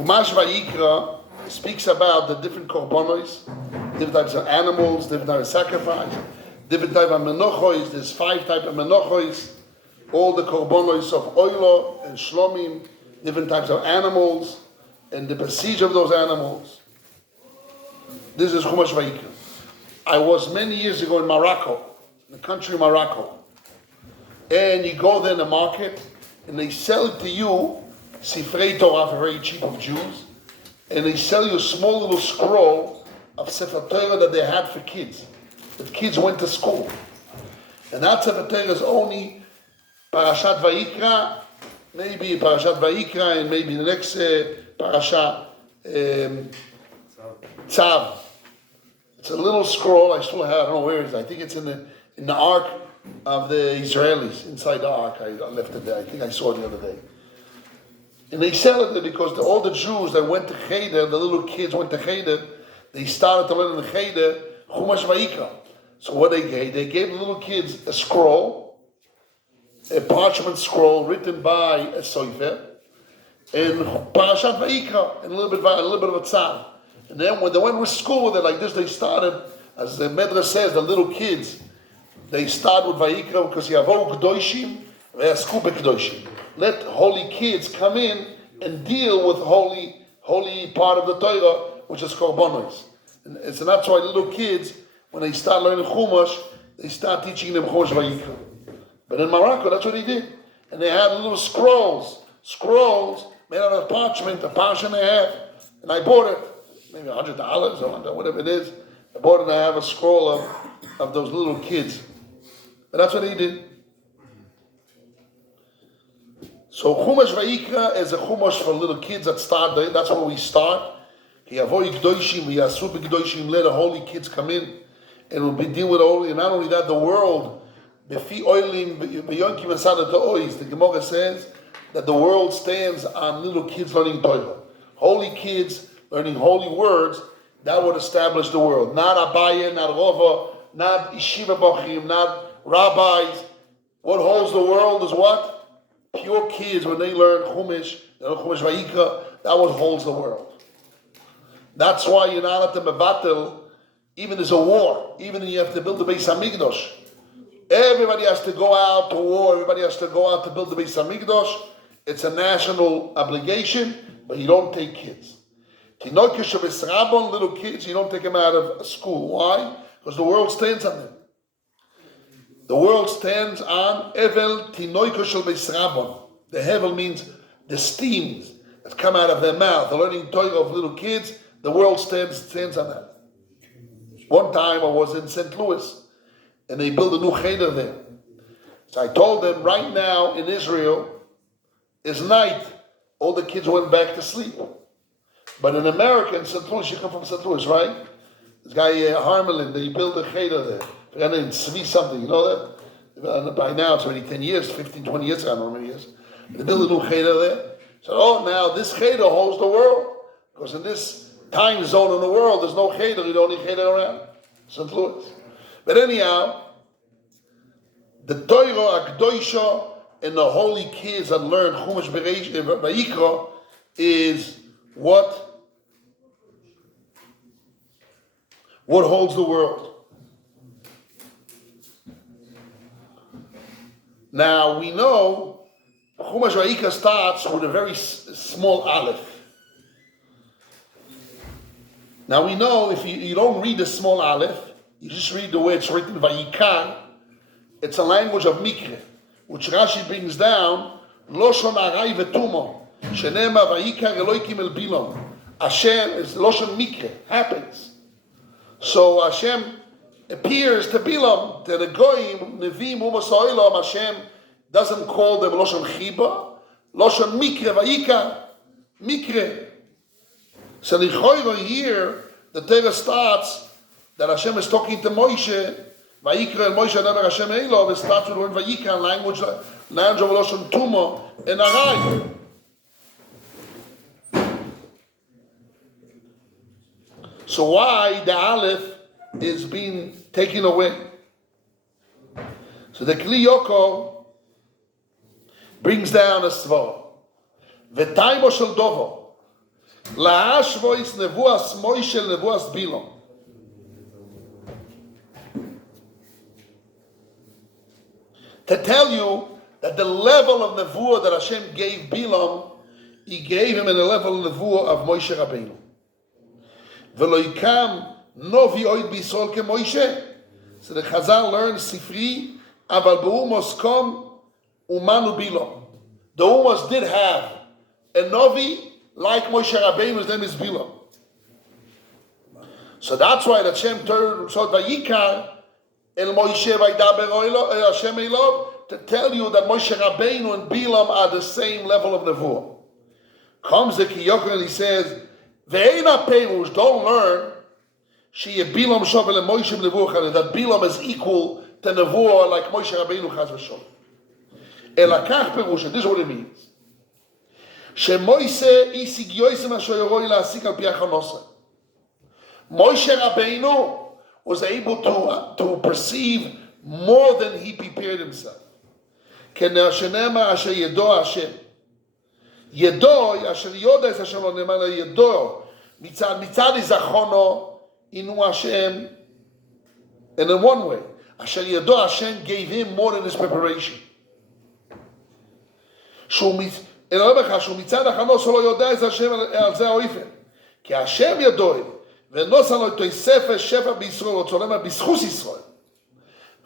Chumash Vayikra speaks about the different korbanos, different types of animals, different types of sacrifice, different types of menochos. There's 5 types of menochos. All the korbanos of oilo and shlomim, different types of animals, and the procedure of those animals. This is Chumash Vayikra. I was many years ago in Morocco, in the country of Morocco, and you go there in the market, and they sell it to you Sifrei Torah for very cheap of Jews, and they sell you a small little scroll of Sefer Torah that they had for kids. That kids went to school. And that Sefer Torah is only Parashat Vayikra, maybe Parashat Vayikra, and maybe the next Parashat Tzav. It's a little scroll. I still have. I don't know where it is. I think it's in the ark of the Israelis, inside the ark. I left it there. I think I saw it the other day. And they sell it there because all the Jews that went to Cheder, the little kids went to Cheder, they started to learn in the Cheder Chumash Vayikra. So what they gave the little kids a scroll, a parchment scroll written by a sofer, and Parashat Vayikra, and a little bit of a tzad. And then when they went to school with it like this, they started, as the Medrash says, the little kids, they start with Vayikra because Yavo K'doshim, Ve'asku B'K'doshim. Let holy kids come in and deal with holy part of the Torah, which is korbanos. And so that's why little kids, when they start learning Chumash, they start teaching them Chumash Vayikra. But in Morocco, that's what they did. And they had little scrolls made out of parchment, a Parshat and a half. And I bought it, maybe $100 or whatever it is. I bought it and I have a scroll of those little kids. But that's what they did. So Chumash Vayikra is a Chumash for little kids that start there. That's where we start. Let the holy kids come in and we'll be dealing with holy. And not only that, the world, the Gemara says that the world stands on little kids learning Torah. Holy kids learning holy words, that would establish the world. Not Abaye, not Rova, not Yeshiva Bachim, not rabbis. What holds the world is what? Pure kids, when they learn Chumash Vayikra, that what holds the world. That's why you're not at the Mevatel, even there's a war, even you have to build the Beis Hamikdash. Everybody has to go out to war, everybody has to go out to build the Beis Hamikdash. It's a national obligation, but you don't take kids. Little kids, you don't take them out of school. Why? Because the world stands on them. The world stands on Evel Tinoiko Shel Beis Rabban. The Hevel means the steams that come out of their mouth. The learning Torah of little kids, the world stands on that. One time I was in St. Louis, and they built a new cheder there. So I told them, right now in Israel, is night. All the kids went back to sleep. But in America, in St. Louis, you come from St. Louis, right? This guy Harmelin, they built a cheder there. And in Svi something, you know that? By now it's already 10 years, 15, 20 years, I don't know how many years. They built a new cheder there. So, now this cheder holds the world. Because in this time zone in the world, there's no cheder, you don't need cheder around. St. Louis. But anyhow, the Torah, Akdoisha, and the holy kids that learn Chumash Vayikra is what holds the world. Now we know Chumash Vayikra starts with a very small aleph. Now we know if you don't read the small aleph, you just read the way it's written Vayikra. It's a language of Mikre, which Rashi brings down Loshon Arai Vetumo Shenema Vayikra Eloikim El Bilom. Hashem is Loshon Mikre, happens. So Hashem appears to Bilam, to the Goyim, Nevim, Umas Oilam. Hashem doesn't call them Loshon Chiba, Loshon Mikre, Vayikra, Mikre. So the Choyro here, the Torah starts that Hashem is talking to Moshe, Vayikra and Moshe never Hashem Elov, it starts with the word Vayikra, language of Loshon Tuma and Arai. So why the Aleph is being taken away? So the Kli Yoko brings down a svara. V'taymo shel dovo La'ashvois nevuas Moshe nevuas Bilam. To tell you that the level of nevuah that Hashem gave Bilam, He gave him in the level of nevuah of Moshe Rabbeinu. V'lo yikam novi oid b'Yisrael ke Moshe. So the Chazal learned Sifri, aval be'umos kom umanu Bilam. The Umos did have a novi like Moshe Rabbeinu's name is Bilam. So that's why the Hashem told Vayikra el Moshe vaydaber Hashem elov, to tell you that Moshe Rabbeinu and Bilam are the same level of nevuah. Comes the Kiyokon and he says, Ve'ena perush, don't learn, Bilam shovel Moshe nevuah, that Bilam is equal to nevuah like Moshe Rabbeinu chas v'sholem. Elakach perush, and this is what it means. Shemoise isig yoisem asher yoroi la'asik al pi hachanosa. Moshe Rabbeinu was able to perceive more than he prepared himself. Kenashenema asher yedo Hashem. Yedo asher yoda es Hashem lo nemana yedo. Mitzad izachono inu Hashem. And in one way, asher yedo Hashem gave him more than his preparation. אלא אומר לך שהוא מצד החנוס לא יודע את השם על זה האויפן. כי השם ידוע, ונוסע לו את ספר שפע בישראל, או צולמה בזכוס ישראל.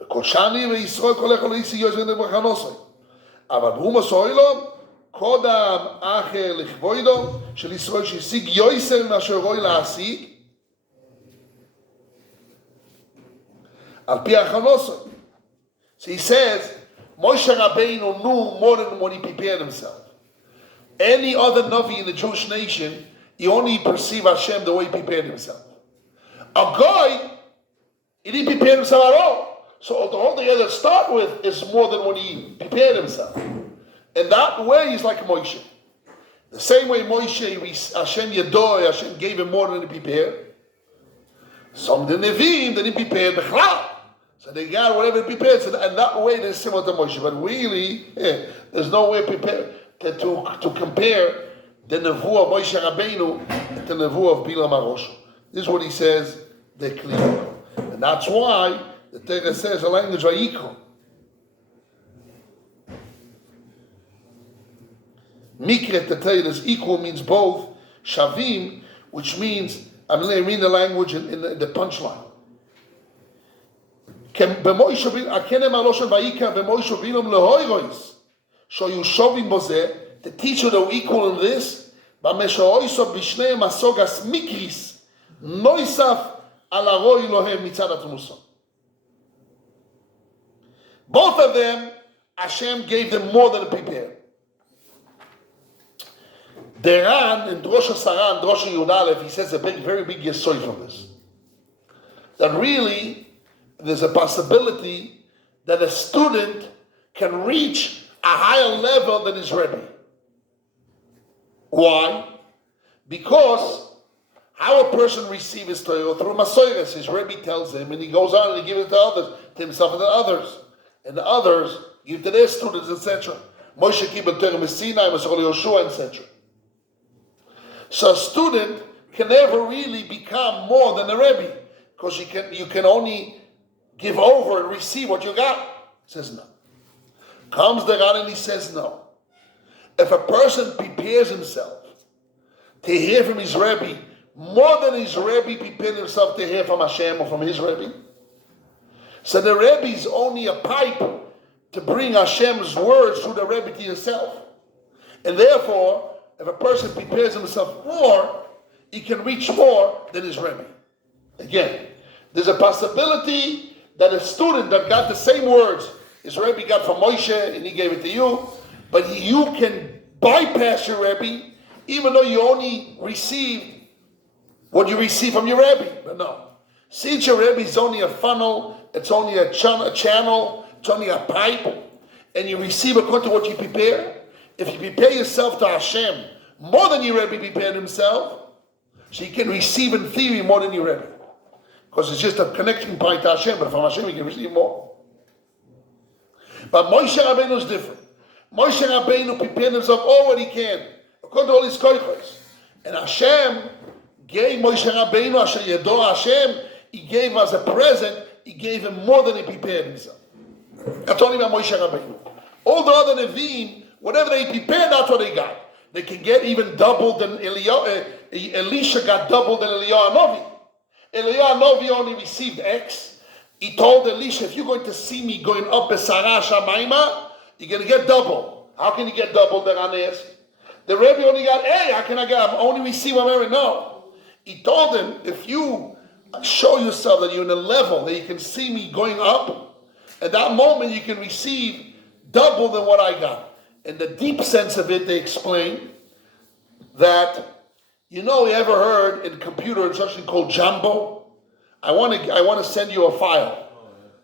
וכל שני וישראל כל אחד לא יסי יוז ונדבר חנוסי. אבל ברום עשוי לו, קודם אחר לכבוידו, של ישראל שהשיג יויסר מאשר רואי להשיג, על פי החנוסי. So he says, Moshe Rabbeinu knew more than when he prepared himself. Any other Navi in the Jewish nation, he only perceived Hashem the way he prepared himself. A guy, he didn't prepare himself at all. So all the other start with is more than when he prepared himself. And that way he's like Moshe. The same way Moshe, Hashem Yadoi, Hashem gave him more than he prepared. Some of the Nevi'im didn't prepare Bechlal. So they got whatever he prepared. So and that way they're similar to Moshe. But really, there's no way prepared. To compare the nevuah of Moshe Rabbeinu to the nevuah of Bilam HaRosh. This is what he says, the clear. And that's why the Torah says the language Vayikra. Mikret, the Torah is equal, means both. Shavim, which means, I'm going to read the language in the punchline. So you show him the teacher that equal in this, but meshoiso b'shnei masogas mikris noisaf alaroi lohem mitzad atmuso. Both of them, Hashem gave them more than prepared. Deran in Drosh Saran, Drosh Yud Aleph, he says a very big yesoy from this. That really, there's a possibility that a student can reach a higher level than his Rebbe. Why? Because how a person receives his Torah through Masoyres, his Rebbe tells him, and he goes on and he gives it to others, to himself and to others. And the others give to their students, etc. Moshe Kibbutz Torah Messinai, Moshe Yoshua, etc. So a student can never really become more than a Rebbe, because you can only give over and receive what you got. He says no. Comes the Ran and he says no. If a person prepares himself to hear from his Rebbe more than his Rebbe prepared himself to hear from Hashem or from his Rebbe, so the Rebbe is only a pipe to bring Hashem's words through the Rebbe to yourself. And therefore, if a person prepares himself more, he can reach more than his Rebbe. Again, there's a possibility that a student that got the same words his Rebbe got from Moshe and he gave it to you, but you can bypass your Rebbe even though you only received what you received from your Rebbe. But no. Since your Rebbe is only a funnel, it's only a channel, it's only a pipe, and you receive according to what you prepare. If you prepare yourself to Hashem more than your Rebbe prepared himself, so you can receive in theory more than your Rebbe. Because it's just a connecting point to Hashem, but from Hashem you can receive more. But Moshe Rabbeinu is different. Moshe Rabbeinu prepared himself all what he can, according to all his koichos. And Hashem gave Moshe Rabbeinu, Asher Yedo Hashem, he gave as a present, he gave him more than he prepared himself. That's only about Moshe Rabbeinu. All the other Nevi'im, whatever they prepared, that's what they got. They can get even double than Elisha got double than Eliyahu Novi. Eliyahu Novi only received X. He told Elisha, if you're going to see me going up Besara Shamaima, you're going to get double. How can you get double? They're asked. The Rebbe only got A. How can I get? I'm only receive one Aaron. No. He told him, if you show yourself that you're in a level that you can see me going up, at that moment you can receive double than what I got. In the deep sense of it, they explain that, you ever heard in computer something called Jumbo? I want to send you a file.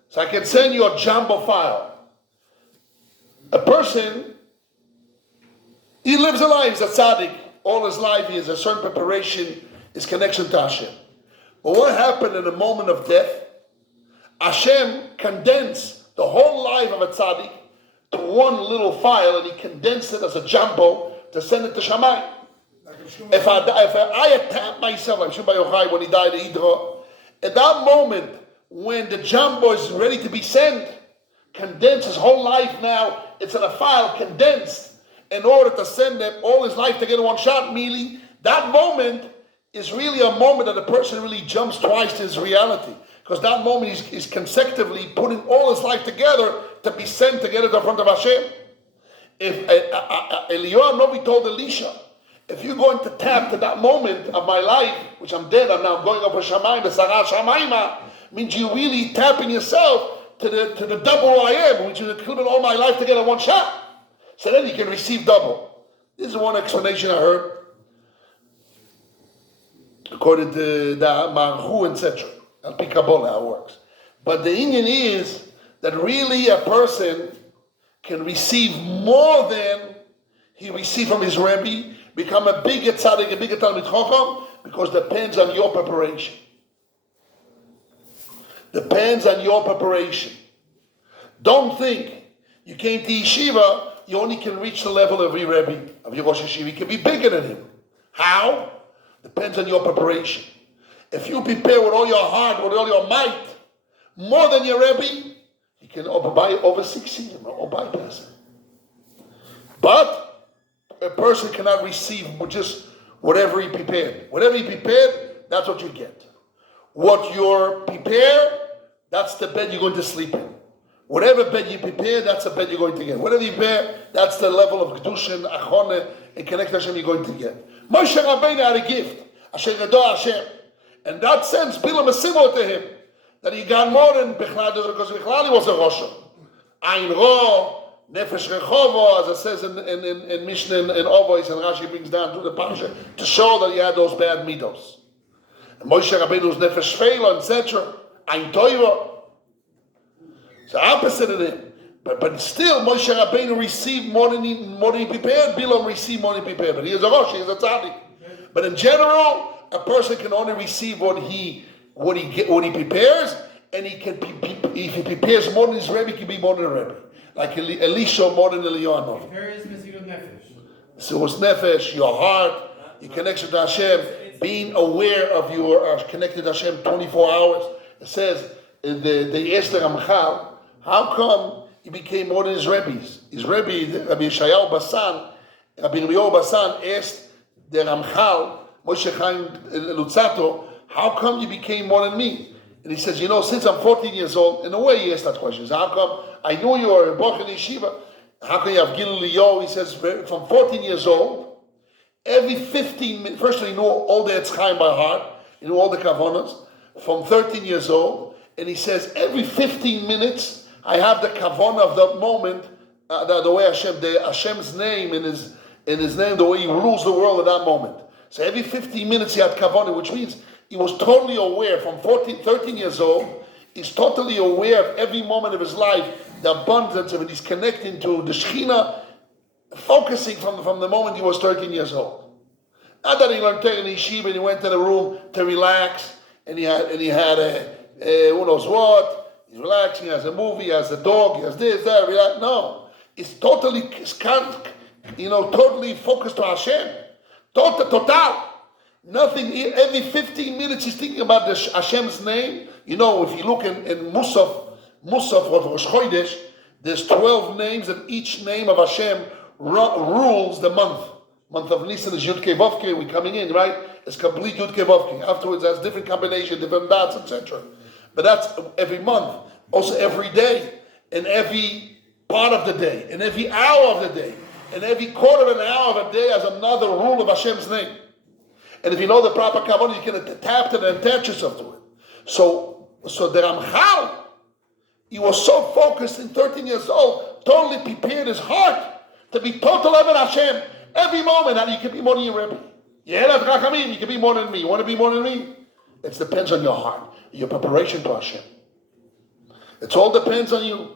So I can send you a Jumbo file. A person, he lives a life, he's a tzaddik. All his life he has a certain preparation, his connection to Hashem. But what happened in the moment of death? Hashem condensed the whole life of a tzaddik to one little file, and he condensed it as a jumbo to send it to Shammai. If I attack myself, like Shimba Yochai when he died at Idra, at that moment when the jumbo is ready to be sent, condensed his whole life now, it's in a file condensed in order to send them all his life together in one shot, meaning that moment is really a moment that a person really jumps twice to his reality. Because that moment is consecutively putting all his life together to be sent together to the front of Hashem. If Eliyahu Novi told Elisha, if you're going to tap to that moment of my life, which I'm dead, I'm now going up a Shamayim, Besara Shamayim, means you're really tapping yourself to the double I am, which is including all my life together in one shot. So then you can receive double. This is one explanation I heard, according to the Marhu, etc. I'll pick up all how it works. But the Indian is that really a person can receive more than he received from his Rebbe, become a bigger tzaddik, a bigger Talmid Chacham, because it depends on your preparation. Depends on your preparation. Don't think you came to yeshiva, you only can reach the level of your Rebbe, of your Rosh Yeshiva. You can be bigger than him. How? Depends on your preparation. If you prepare with all your heart, with all your might, more than your Rebbe, you can succeed him or bypass him. But a person cannot receive just whatever he prepared. Whatever he prepared, that's what you get. What you're prepared, that's the bed you're going to sleep in. Whatever bed you prepare, that's the bed you're going to get. Whatever you prepare, that's the level of Kedushin, Achone, and Connect Hashem you're going to get. Moshe Rabbeinu had a gift. Asher Yado Hashem. In that sense, Bilam is similar to him. That he got more than Bichlal, because Bichlal he was a Rosh. Ein Ro, Nefesh Rechovo, as it says in Mishnah and Ovois, and Rashi brings down to the Parshat, to show that he had those bad midos. And Moshe Rabbeinu's Nefesh Feila, etc. Ein Toivo. It's the opposite of him. But still, Moshe Rabbeinu received more than he prepared. Bilam received more than he prepared. But he is a Rosh, he is a Tzaddik. But in general, a person can only receive what he prepares, and if he prepares more than his Rebbe, he can be more than a Rebbe. Like Elisha more than Eliyahu Novi. So it's nefesh, your heart, your connection to Hashem, being aware of your connected to Hashem 24 hours. It says the Esther Ramchal, how come he became more than his Rebbe's? His Rebbe, Rabbi Yeshayahu Basan, Rabbi Eliyahu Basan asked the Ramchal, Moshe Chaim Lutzato, how come you became more than me? And he says, since I'm 14 years old, in a way he asked that question. So how come I knew you were a Bach in Yeshiva? How come you have Gilul Liyah? He says, from 14 years old, every 15 minutes, first he knew all the Etz Chaim by heart, he knew all the Kavonas, from 13 years old, and he says, every 15 minutes, I have the Kavona of that moment, the way Hashem's name, in his name, the way he rules the world at that moment. So every 15 minutes he had Kavona, which means he was totally aware from 13 years old. He's totally aware of every moment of his life, the abundance of it. He's connecting to the Shekhinah, focusing from the moment he was 13 years old. Not that he learned Torah in Yeshiva and he went to the room to relax, and he had who knows what. He's relaxing, he has a movie, he has a dog, he has this, that, relax. No. He's totally focused to Hashem. Total. Nothing. Every 15 minutes he's thinking about the Hashem's name. You know, if you look in Musaf of Rosh Chodesh, there's 12 names, and each name of Hashem rules the month. Month of Nisan is Yud Kei Vav Kei. We're coming in, right? It's complete Yud Kei Vav Kei. Afterwards, that's different combination, different dots, etc. But that's every month. Also every day, in every part of the day, in every hour of the day, in every quarter of an hour of a day has another rule of Hashem's name. And if you know the proper kavanah, you can tap it and attach yourself to it. So the Ramchal, he was so focused in 13 years old, totally prepared his heart to be total Eved Hashem every moment. And you can be more than your Rebbe. You can be more than me. You want to be more than me? It depends on your heart, your preparation to Hashem. It all depends on you.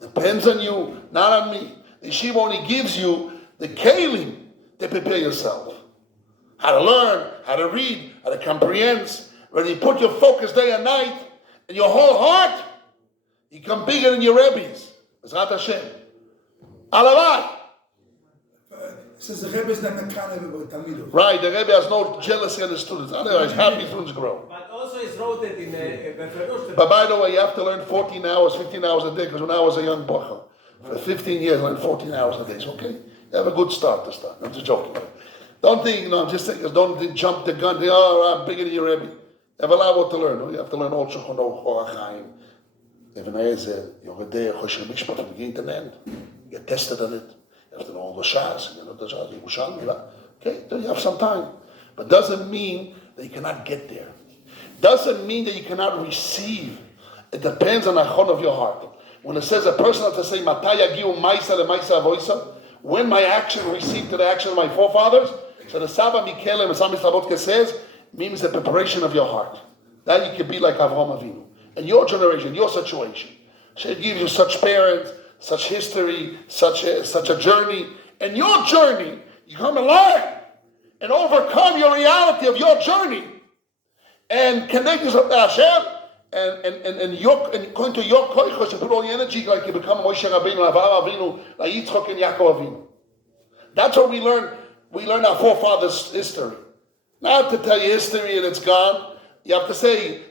Depends on you, not on me. The Yeshiva only gives you the kelim to prepare yourself. How to learn, how to read, how to comprehend. When you put your focus day and night and your whole heart, you come bigger than your Rebbe's. Bezrat Hashem. Alavai. Says the Rebbe is not Mekane Talmidot. Right, the Rebbe has no jealousy of the students. Otherwise, happy students grow. But also it's written in Befredush. But by the way, you have to learn 14 hours, 15 hours a day, because when I was a young bocher, for 15 years, I learned 14 hours a day. So, okay? You have a good start to start. I'm just joking. Don't think, I'm just saying, don't jump the gun, think, oh, I'm bigger than your Rebbe. You have a lot to learn. You have to learn all Shulchan Aruch, Orach Chaim, Even Ezer, Yoredei, Chosher Mishpat, from beginning to end. You get tested on it. You have to know all the Shas, you know the Shas, Yerushalmi. Okay, then you have some time. But doesn't mean that you cannot get there. Doesn't mean that you cannot receive. It depends on the achon of your heart. When it says a person has to say, Matai yagiu maisa lemaisa avoisa, when my action received to the action of my forefathers, so the Saba Mikele and Sami Slabodka says, means the preparation of your heart. That you can be like Avraham Avinu. And your generation, your situation. She gives you such parents, such history, such a journey. And your journey, you come and learn and overcome your reality of your journey and connect yourself to Hashem and going to your koichos and put all the energy like you become Moshe Rabbeinu, Avraham Avinu, like Yitzchak and Yaakov Avinu. That's what we learn. We learn our forefathers' history. Not to tell you history and it's gone. You have to say,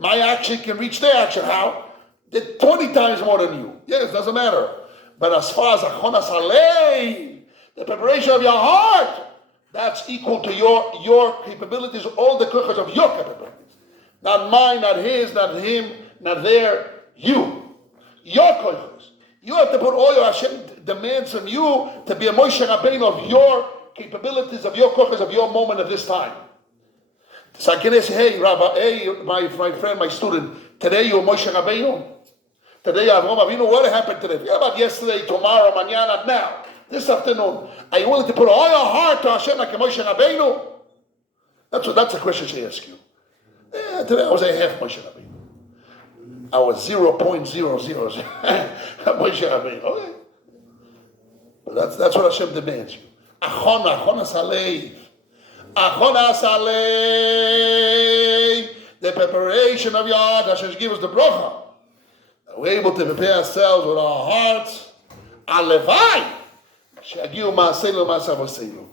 my action can reach their action. How? They're 20 times more than you. Yes, doesn't matter. But as far as Achonas Halei, the preparation of your heart, that's equal to your capabilities, all the kochos of your capabilities. Not mine, not his, not him, not their, you. Your kochos. You have to put all your Hashem demands from you to be a Moshe Rabbeinu of your capabilities, of your kochos, of your moment of this time. So I can say, hey, Rabbi, hey, my friend, my student, today you're Moshe Rabbeinu. Today Avraham Avinu, what happened today? Forget about yesterday, tomorrow, mañana, now. This afternoon. Are you willing to put all your heart to Hashem like a Moshe Rabbeinu? That's a question she asks you. Yeah, today I was a half Moshe Rabbeinu. I was 0.00 Moshe Rabbeinu. Okay. But that's what Hashem demands you. Achonas Alev. Achonas Alev. The preparation of your heart. Hashem gives us the bracha. We're able to prepare ourselves with our hearts. Alevai. Shagiu ma'asenu ma'asavosenu.